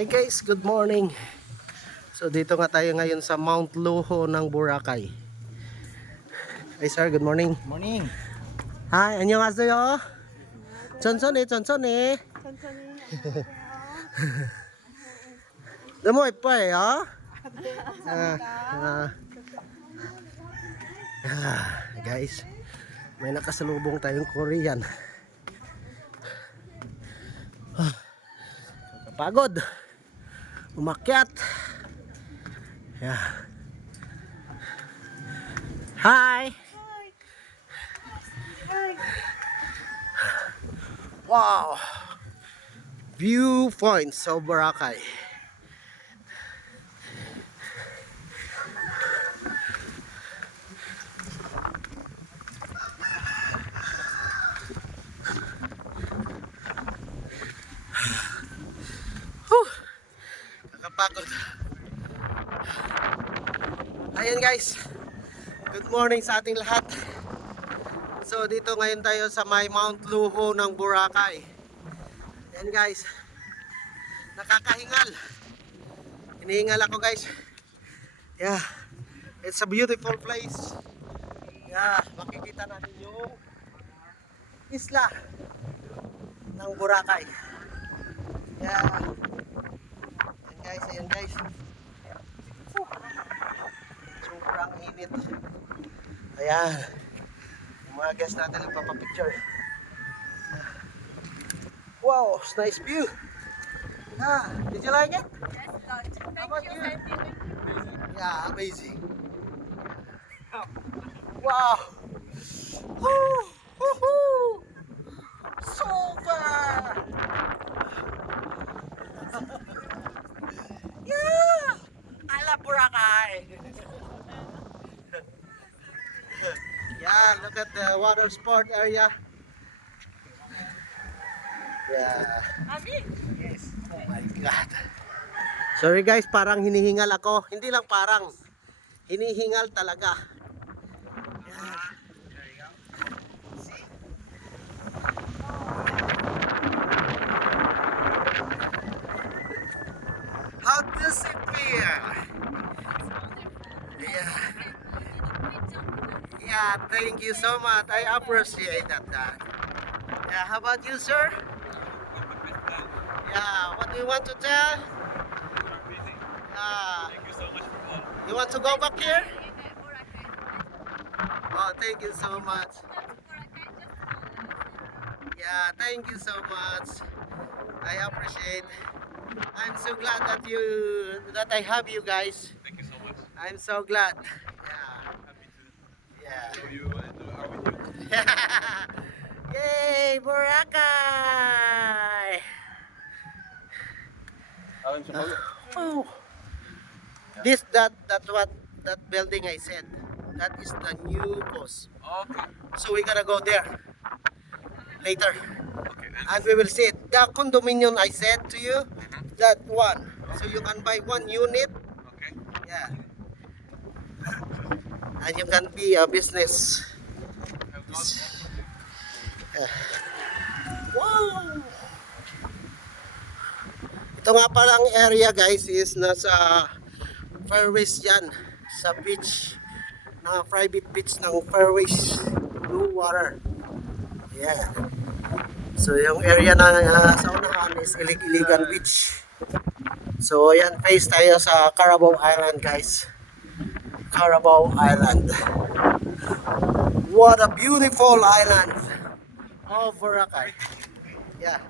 Hi guys, good morning. So dito nga tayo ngayon sa Mount Luho ng Boracay. Hi sir, good morning. Morning. Hi, 안녕하세요. 천천히. 너무 예뻐요. Guys, may nakasalubong tayong Korean. Pagod. Umakyat. Yeah. Hi. Wow. Viewpoints of Boracay. Kakapagod. Ayan guys, good morning sa ating lahat. So dito ngayon tayo sa may Mount Luho ng Boracay. Ayan guys, nakakahingal. Hinihingal ako guys. Yeah, it's a beautiful place. Yeah, makikita natin yung isla ng Boracay. Yeah. Ayan guys. Sobrang init. Ayan. Yung mga guests natin nagpapapicture. Wow, it's nice view. Did you like it? Yes, Lord. Thank you, Sentiment. Yeah, amazing. Wow. Woo, woohoo. Super. Yeah. I love Boracay. Yeah, look at the water sport area. Yeah. Abi? Yes. Oh my God. Sorry guys, parang hinihingal ako. Hindi lang parang. Hinihingal talaga. Yeah. How does it feel? Yeah. Yeah, thank you so much. I appreciate that. Yeah, how about you, sir? Yeah, what do you want to tell? Thank you so much for all. You want to go back here? Oh, thank you so much. Yeah, thank you so much. I appreciate. I'm so glad that I have you guys. Thank you so much. I'm so glad. Happy to Yeah. show you and do our with you. Yeah. Yay, Boracay! Alam siya pala. Oh. That building I said. That is the new coast. Okay. So we gotta go there later. Okay. And we will see it. The condominium I said to you, that one. So you can buy one unit. Okay. Yeah. And you can be a business. Wow! Ito nga palang area guys is nasa Fairways yan. Sa beach. Na private beach ng Fairways. Blue water. Yeah. So yung area na sa unahan is Iligan Beach. So ayan, face tayo sa Carabao Island guys. Carabao Island. What a beautiful island of Boracay. Yeah.